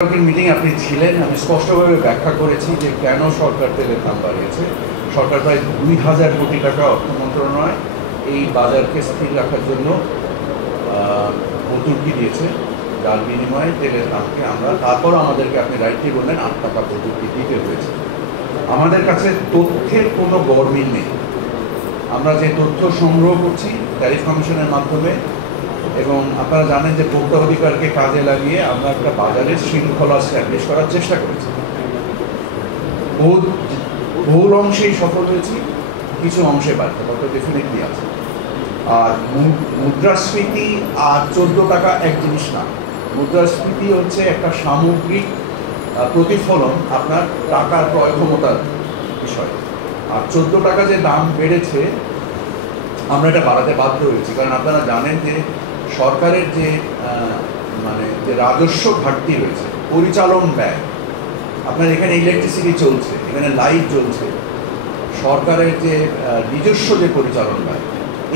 Meeting আপনি ছিলেন, আমি স্পষ্টভাবে ব্যাখ্যা করেছি যে কেন সরকার তেলের দাম বাড়িয়েছে। সরকার প্রায় 2000 কোটি টাকা অর্থ মন্ত্রণালয় এই বাজারকে স্থির রাখার জন্য ভর্তুকি দিয়েছে, যার বিনিময়ে তেলের দামকে আমরা তারপরও আমাদেরকে আপনি রাইটলি বললেন 8 টাকা ভর্তুকি দিতে হয়েছে। আমাদের কাছে তথ্যের কোনো গরমিল নেই। আমরা যে তথ্য সংগ্রহ করছি ট্যারিফ কমিশনের মাধ্যমে, এবং আপনারা জানেন যে ভোক্তা অধিকারকে কাজে লাগিয়ে আমরা একটা বাজারের শৃঙ্খলা স্ট্যাবলিশ করার চেষ্টা করেছি। বহু অংশেই সফল হয়েছি, কিছু অংশে ব্যর্থতা ডেফিনেটলি আছে। আর মুদ্রাস্ফীতি আর 14 টাকা এক জিনিস না। মুদ্রাস্ফীতি হচ্ছে একটা সামগ্রিক প্রতিফলন আপনার টাকার ক্রয় ক্ষমতার বিষয়। আর 14 টাকা যে দাম বেড়েছে, আমরা এটা বাড়াতে বাধ্য হয়েছি, কারণ আপনারা জানেন যে সরকারের যে যে রাজস্ব ঘাটতি রয়েছে, পরিচালন ব্যয়, আপনার এখানে ইলেকট্রিসিটি চলছে, এখানে লাইট জ্বলছে, সরকারের যে নিজস্ব যে পরিচালন ব্যয়,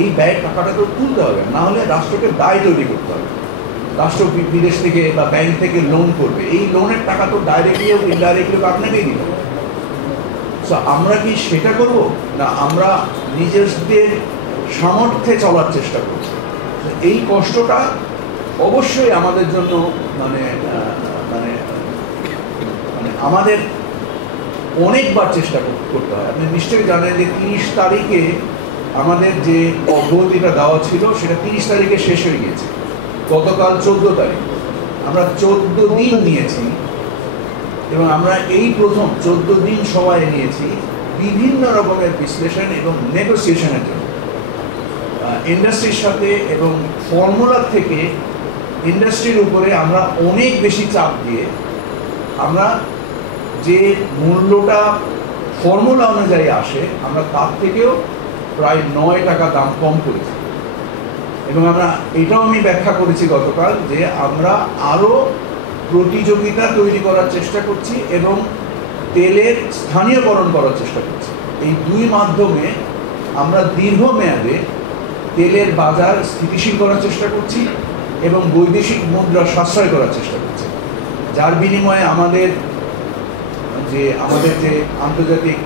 এই ব্যয়ের টাকাটা তো তুলতে হবে, না হলে রাষ্ট্রকে দায় তৈরি করতে হবে। রাষ্ট্র বিদেশ থেকে বা ব্যাংক থেকে লোন করবে, এই লোনের টাকা তো ডাইরেক্টলি ও ইনডাইরেক্টলি আপনাকেই দিতে হবে। সো আমরা কি সেটা করব না আমরা নিজেদের সামর্থ্যে চলার চেষ্টা করছি? এই কষ্টটা অবশ্যই আমাদের জন্য আমাদের অনেকবার চেষ্টা করতে হয়। আপনি নিশ্চয়ই জানেন যে 30 তারিখে আমাদের যে অব্যাহতিটা দেওয়া ছিল সেটা 30 তারিখে শেষ হয়ে গিয়েছে। গতকাল 14 তারিখ, আমরা 14 দিন নিয়েছি, এবং আমরা এই প্রথম 14 দিন সময় নিয়েছি বিভিন্ন রকমের বিশ্লেষণ এবং নেগোসিয়েশনের জন্য ইন্ডাস্ট্রির সাথে, এবং ফর্মুলার থেকে ইন্ডাস্ট্রির উপরে আমরা অনেক বেশি চাপ দিয়ে আমরা যে মূল্যটা ফর্মুলা অনুযায়ী আসে, আমরা তার থেকেও প্রায় 9 টাকা দাম কম করেছি। এবং আমরা এটাও আমি ব্যাখ্যা করেছি গতকাল যে আমরা আরও প্রতিযোগিতা তৈরি করার চেষ্টা করছি এবং তেলের স্থানীয়করণ করার চেষ্টা করছি। এই দুই মাধ্যমে আমরা দীর্ঘমেয়াদে তেলের বাজার স্থিতিশীল করার চেষ্টা করছি এবং বৈদেশিক মুদ্রা সাশ্রয় করার চেষ্টা করছি, যার বিনিময়ে আমাদের যে আন্তর্জাতিক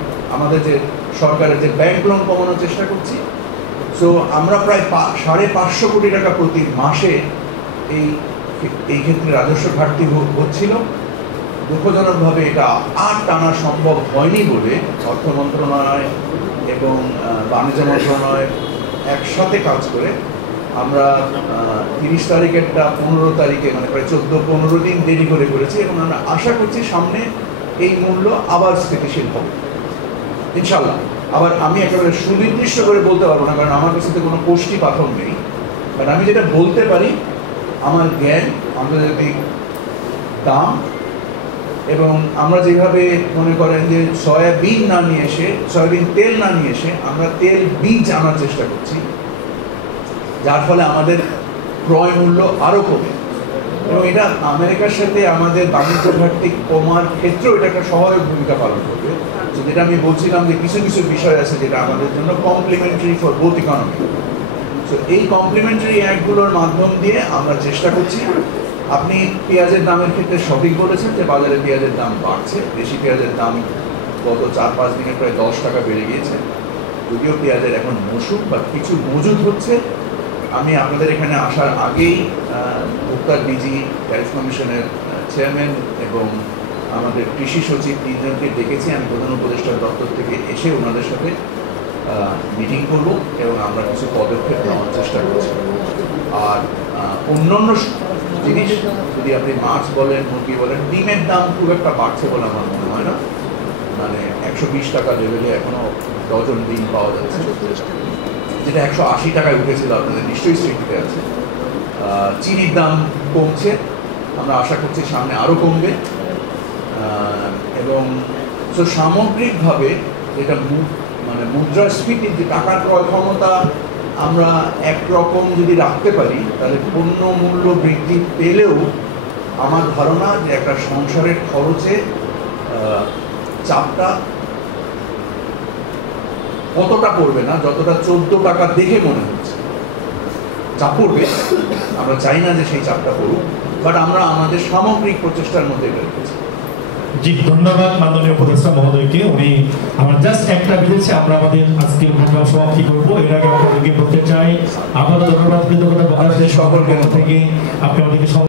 যে সরকারের যে ব্যাংক লোন কমানোর চেষ্টা করছি। সো আমরা প্রায় 550 কোটি টাকা প্রতি মাসে এই ক্ষেত্রে রাজস্ব ঘাটতি হচ্ছিল। দুঃখজনকভাবে এটা আর টানা সম্ভব হয়নি বলে অর্থ মন্ত্রণালয় এবং বাণিজ্য মন্ত্রণালয় একসাথে কাজ করে আমরা 30 তারিখেরটা 15 তারিখে, প্রায় 14-15 দিন দেরি করে করেছি, এবং আমরা আশা করছি সামনে এই মূল্য আবার স্থিতিশীল হবে ইনশাল্লাহ। আবার আমি একেবারে সুনির্দিষ্ট করে বলতে পারবো না, কারণ আমার কাছে কোনো কোষ্ঠী পাথর নেই, কারণ আমি যেটা বলতে পারি আমার জ্ঞান আন্তর্জাতিক দাম, এবং আমরা যেভাবে মনে করেন যে সয়াবিন তেল না নিয়ে এসে আমরা তেল বীজ আনার চেষ্টা করছি, যার ফলে আমাদের ক্রয় মূল্য আরও কমে, এবং এটা আমেরিকার সাথে আমাদের বাণিজ্য ঘাটতি কমার ক্ষেত্রেও এটা একটা সহায়ক ভূমিকা পালন করবে। যেটা আমি বলছিলাম যে কিছু কিছু বিষয় আছে যেটা আমাদের জন্য complementary for both economy. So এই কমপ্লিমেন্টারি অ্যাক্টগুলোর মাধ্যম দিয়ে আমরা চেষ্টা করছি। আপনি পেঁয়াজের দামের ক্ষেত্রে সঠিক বলেছেন যে বাজারে পেঁয়াজের দাম বাড়ছে। দেশি পেঁয়াজের দাম গত 4-5 দিনে প্রায় 10 টাকা বেড়ে গিয়েছে, যদিও পেঁয়াজের এখন মৌসুম বা কিছু মজুদ হচ্ছে। আমি আপনাদের এখানে আসার আগেই ভোক্তার ডিজি, ট্যারিফ কমিশনের চেয়ারম্যান এবং আমাদের কৃষি সচিব 3 জনকে ডেকেছি। আমি প্রধান উপদেষ্টার দপ্তর থেকে এসে ওনাদের সাথে মিটিং করব এবং আমরা কিছু পদক্ষেপ নেওয়ার চেষ্টা করছি। আর অন্যান্য জিনিস, যদি আপনি মাছ বলেন, মুরগি বলেন, ডিমের দাম খুব একটা বাড়ছে বলে আমার মনে হয় না। 120 টাকা লেভেলে এখনো ডজন ডিম পাওয়া যাচ্ছে, যেটা 180 টাকায় উঠেছিল, আপনাদের নিশ্চয়ই স্মৃতিতে আছে। চিনির দাম কমছে, আমরা আশা করছি সামনে আরও কমবে। এবং সামগ্রিকভাবে যেটা মুদ্রাস্ফীতির যে টাকার ক্রয় ক্ষমতা আমরা একরকম যদি রাখতে পারি, তাহলে পণ্য মূল্য বৃদ্ধি পেলেও আমার ধারণা যে একটা সংসারের খরচে চাপটা কতটা পড়বে না, যতটা 14 টাকা দেখে মনে হচ্ছে। চাপ পড়বে, আমরা চাই না যে সেই চাপটা পড়ুক, বাট আমরা আমাদের সামগ্রিক প্রচেষ্টার মধ্যে বের করেছি। জি, ধন্যবাদ মাননীয় উপদেষ্টা মহোদয়কে। উনি আমরা জাস্ট একটা বিলেছে আমরা আমাদের আজকের ঘটনা সমাপ্তি করবো। এর আগে আপনাদেরকে বলতে চাই আবারও ধন্যবাদ, কৃতজ্ঞতা প্রকাশ সকল থেকে আপনি আমাদেরকে